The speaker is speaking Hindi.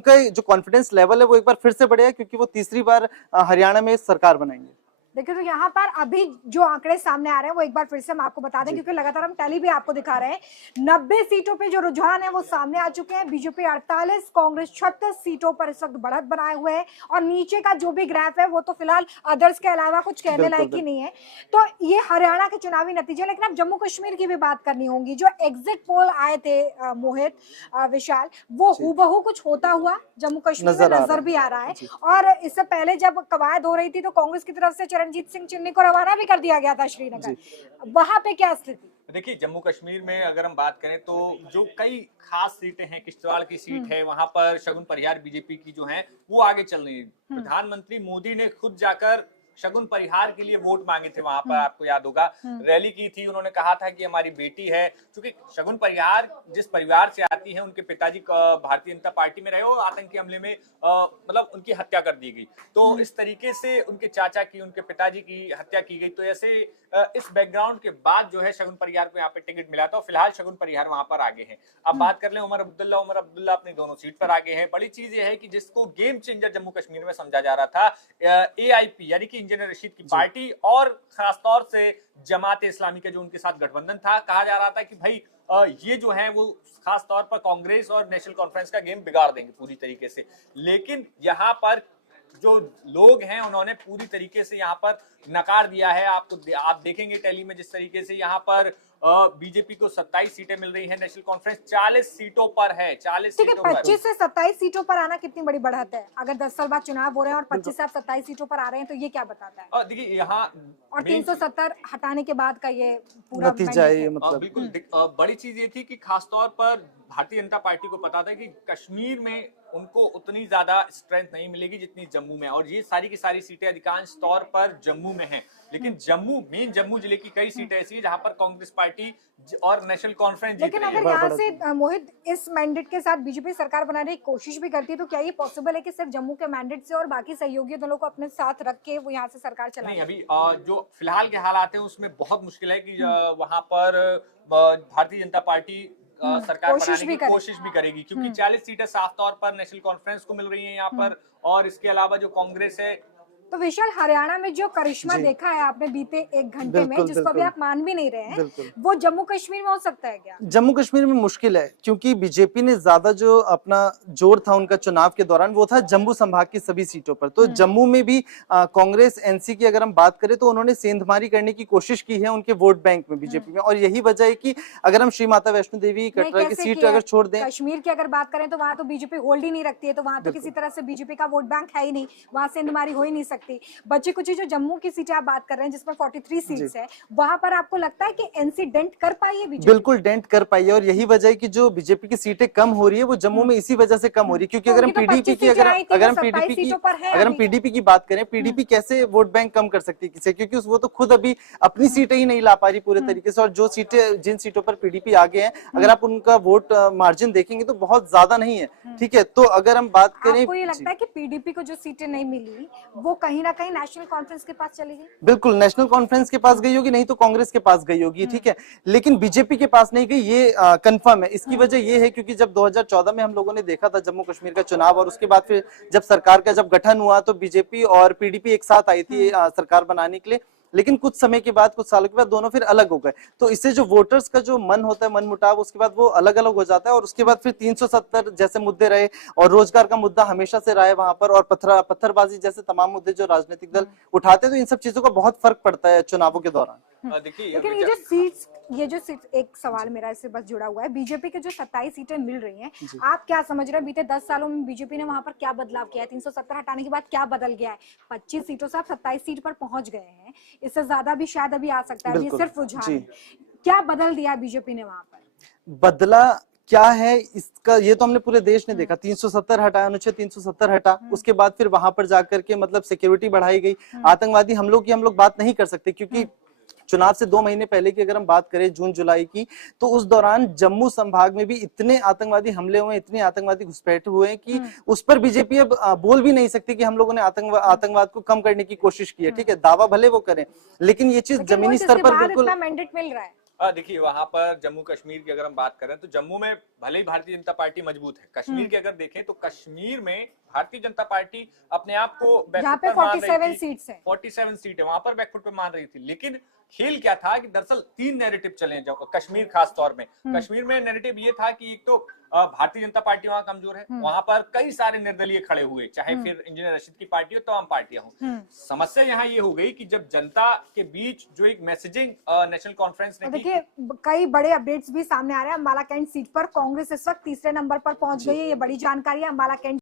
उनका जो कॉन्फिडेंस लेवल है वो एक बार फिर से बढ़ेगा, क्योंकि वो तीसरी बार हरियाणा में सरकार बनाएंगे। देखिए, तो यहाँ पर अभी जो आंकड़े सामने आ रहे हैं वो एक बार फिर से हम आपको बता दें, क्योंकि लगातार हम टैली भी आपको दिखा रहे हैं। 90 सीटों पे जो रुझान है वो सामने आ चुके हैं। बीजेपी 48, कांग्रेस 36 सीटों पर इस वक्त बढ़त बनाए हुए है। और नीचे का जो भी ग्राफ है वो तो फिलहाल अदर्स के अलावा कुछ कहने लायक ही नहीं है। तो ये हरियाणा के चुनावी नतीजे। लेकिन अब जम्मू कश्मीर की भी बात करनी होगी। जो एग्जिट पोल आए थे मोहित, विशाल, वो हूबहू कुछ होता हुआ जम्मू कश्मीर में नजर भी आ रहा है। और इससे पहले जब कवायद हो रही थी तो कांग्रेस की तरफ से रणजीत सिंह चन्नी को रवाना भी कर दिया गया था श्रीनगर। वहां पे क्या स्थिति? देखिए, जम्मू कश्मीर में अगर हम बात करें तो जो कई खास सीटें हैं, किश्तवाड़ की सीट है, वहां पर शगुन परिहार बीजेपी की जो है वो आगे चल रही है। प्रधानमंत्री मोदी ने खुद जाकर शगुन परिहार के लिए वोट मांगे थे वहां पर, आपको याद होगा, रैली की थी। उन्होंने कहा था कि हमारी बेटी है, क्योंकि शगुन परिहार जिस परिवार से आती है, उनके पिताजी भारतीय जनता पार्टी में रहे और आतंकी हमले में मतलब उनकी हत्या कर दी गई। तो इस तरीके से उनके चाचा की, उनके पिताजी की हत्या की गई। तो ऐसे इस बैकग्राउंड के बाद जो है शगुन परिहार को यहाँ पे टिकट मिला था और फिलहाल शगुन परिहार वहां पर आगे है। अब बात कर ले उमर अब्दुल्ला अपनी दोनों सीट पर आगे हैं। बड़ी चीज ये है कि जिसको गेम चेंजर जम्मू कश्मीर में समझा जा रहा था, AIP यानी कि इंजीनियर रशीद की पार्टी और खासतौर से जमात इस्लामी का जो उनके साथ गठबंधन था, कहा जा रहा था कि भाई ये जो है वो खास तौर पर कांग्रेस और नेशनल कॉन्फ्रेंस का गेम बिगाड़ देंगे पूरी तरीके से। लेकिन यहाँ पर जो लोग हैं उन्होंने पूरी तरीके से यहाँ पर नकार दिया है। आप देखेंगे टैली में जिस तरीके से यहाँ पर बीजेपी को 27 सीटें मिल रही है, नेशनल कॉन्फ्रेंस 40 सीटों पर है। 40 सीटों पर 25 से 27 सीटों पर आना कितनी बड़ी बढ़त है। अगर 10 साल बाद चुनाव हो रहे हैं और 25 से 27 सीटों पर आ रहे हैं तो ये क्या बताता है? देखिए यहाँ और 370 हटाने के बाद का ये पूरा नतीजा है, मतलब बिल्कुल बड़ी चीज ये थी कि खासतौर पर भारतीय जनता पार्टी को पता था कि कश्मीर में उनको उतनी ज्यादा स्ट्रेंथ नहीं मिलेगी जितनी जम्मू में, और ये सारी की सारी सीटें अधिकांश तौर पर जम्मू में हैं। लेकिन जम्मू जिले की कई सीटें ऐसी हैं जहां पर कांग्रेस पार्टी और नेशनल कॉन्फ्रेंस जीत लेकिन रही है। अगर यहाँ से मोहित इस मैंडेट के साथ बीजेपी सरकार बनाने की कोशिश भी करती है तो क्या ये पॉसिबल है कि सिर्फ जम्मू के मैंडेट से और बाकी सहयोगी दलों को अपने साथ रख के वो यहाँ से सरकार चलाए? नहीं, अभी जो फिलहाल के हालात हैं उसमें बहुत मुश्किल है कि वहां पर भारतीय जनता पार्टी सरकार बनाने की कोशिश भी करेगी, क्योंकि 40 सीटें साफ तौर पर नेशनल कॉन्फ्रेंस को मिल रही हैं यहाँ पर। और इसके अलावा जो कांग्रेस है, तो विशाल, हरियाणा में जो करिश्मा देखा है आपने बीते एक घंटे में, जिसको अभी आप मान भी नहीं रहे हैं, वो जम्मू कश्मीर में हो सकता है क्या? जम्मू कश्मीर में मुश्किल है, क्योंकि बीजेपी ने ज्यादा जो अपना जोर था उनका चुनाव के दौरान वो था जम्मू संभाग की सभी सीटों पर। तो जम्मू में भी कांग्रेस एनसी की अगर हम बात करें तो उन्होंने सेंधमारी करने की कोशिश की है उनके वोट बैंक में बीजेपी में। और यही वजह है कि अगर हम श्री माता वैष्णो देवी कटरा की सीट अगर छोड़ दें, कश्मीर की अगर बात करें तो वहाँ तो बीजेपी होल्ड ही नहीं रखती है, तो वहाँ तो किसी तरह से बीजेपी का वोट बैंक है ही नहीं, वहाँ सेंधमारी हो ही नहीं सकती। बची कुछ जो जम्मू की सीटें आप बात कर रहे हैं जिसमें 43 सीट्स है, वहां पर आपको लगता है कि एनसी डेंट कर पाई है बीजेपी? बिल्कुल डेंट कर पाई है। और यही वजह है कि जो बीजेपी की सीटें कम हो रही है वो जम्मू में इसी वजह से कम हो रही है, क्योंकि अगर हम पीडीपी की पीडीपी की बात करें, पीडीपी कैसे वोट बैंक कम कर सकती है किसे, क्योंकि वो तो खुद अभी अपनी सीटें ही नहीं ला पा रही पूरे तरीके से। और जो सीटें, जिन सीटों पर पीडीपी आगे है, अगर आप उनका वोट मार्जिन देखेंगे तो बहुत ज्यादा नहीं है। ठीक है, तो अगर हम बात करें, आपको ये लगता है कि पीडीपी को जो सीटें नहीं मिली वो कहीं ना कहीं नेशनल कॉन्फ्रेंस के पास चली गई? बिल्कुल नेशनल कॉन्फ्रेंस के पास गई होगी, नहीं तो कांग्रेस के पास गई होगी। ठीक है, लेकिन बीजेपी के पास नहीं गई, ये कंफर्म है। इसकी वजह ये है क्योंकि जब 2014 में हम लोगों ने देखा था जम्मू कश्मीर का चुनाव, और उसके बाद फिर जब सरकार का जब गठन हुआ तो बीजेपी और पीडीपी एक साथ आई थी सरकार बनाने के लिए। लेकिन कुछ समय के बाद, कुछ सालों के बाद दोनों फिर अलग हो गए। तो इससे जो वोटर्स का जो मन होता है, मन मुटाव, उसके बाद वो अलग अलग हो जाता है। और उसके बाद फिर 370 जैसे मुद्दे रहे, और रोजगार का मुद्दा हमेशा से रहा है वहां पर, और पत्थरबाजी जैसे तमाम मुद्दे जो राजनीतिक दल उठाते हैं, तो इन सब चीजों का बहुत फर्क पड़ता है चुनावों के दौरान। लेकिन ये जो सीट, एक सवाल मेरा इससे बस जुड़ा हुआ है, बीजेपी के जो 27 सीटें मिल रही हैं, आप क्या समझ रहे हैं बीते 10 सालों में बीजेपी ने वहां पर क्या बदलाव किया है? 370 हटाने के बाद क्या बदल गया है? 25 सीटों से आप 27 सीट पर पहुंच गए हैं, इससे ज्यादा भी शायद अभी आ सकता है, ये सिर्फ रुझान है। क्या बदल दिया बीजेपी ने वहां पर? बदला क्या है इसका, ये तो हमने पूरे देश ने देखा। 370 हटाया, अनुच्छेद 370 हटा, उसके बाद फिर वहां पर जाकर के मतलब सिक्योरिटी बढ़ाई गई। आतंकवादी हमलों की हम लोग बात नहीं कर सकते, क्योंकि चुनाव से 2 महीने पहले की अगर हम बात करें, जून जुलाई की, तो उस दौरान जम्मू संभाग में भी इतने आतंकवादी हमले हुए, इतने आतंकवादी घुसपैठ हुए हैं कि उस पर बीजेपी अब बोल भी नहीं सकती कि हम लोगों ने आतंकवाद को कम करने की कोशिश की है। ठीक है, दावा भले वो करें, लेकिन ये चीज जमीनी स्तर पर बिल्कुल मैंडेट मिल रहा है। देखिए वहां पर जम्मू कश्मीर की अगर हम बात करें तो जम्मू में भले ही भारतीय जनता पार्टी मजबूत है, कश्मीर की अगर देखें तो कश्मीर में भारतीय जनता पार्टी अपने आप को जहाँ बैकफुट पे पर मान रही 47 थी। सीट्स है। 47 सीट है, वहां पर बैकफुट पे मान रही थी, लेकिन खेल क्या था कि दरअसल 3 नैरेटिव चले हैं कश्मीर खास तौर में। कश्मीर में नैरेटिव ये था कि एक तो भारतीय जनता पार्टी वहां कमजोर है, वहां पर कई सारे निर्दलीय खड़े हुए, चाहे फिर इंजीनियर रशीद की पार्टी हो, तमाम पार्टियां हो। समस्या यहाँ ये हो गई कि जब जनता के बीच जो एक मैसेजिंग नेशनल कॉन्फ्रेंस ने की, देखिए कई बड़े अपडेट्स भी सामने आ रहे हैं। अंबाला कैंट सीट पर कांग्रेस इस वक्त तीसरे नंबर पर पहुंच गई है, ये बड़ी जानकारी है। अंबाला कैंट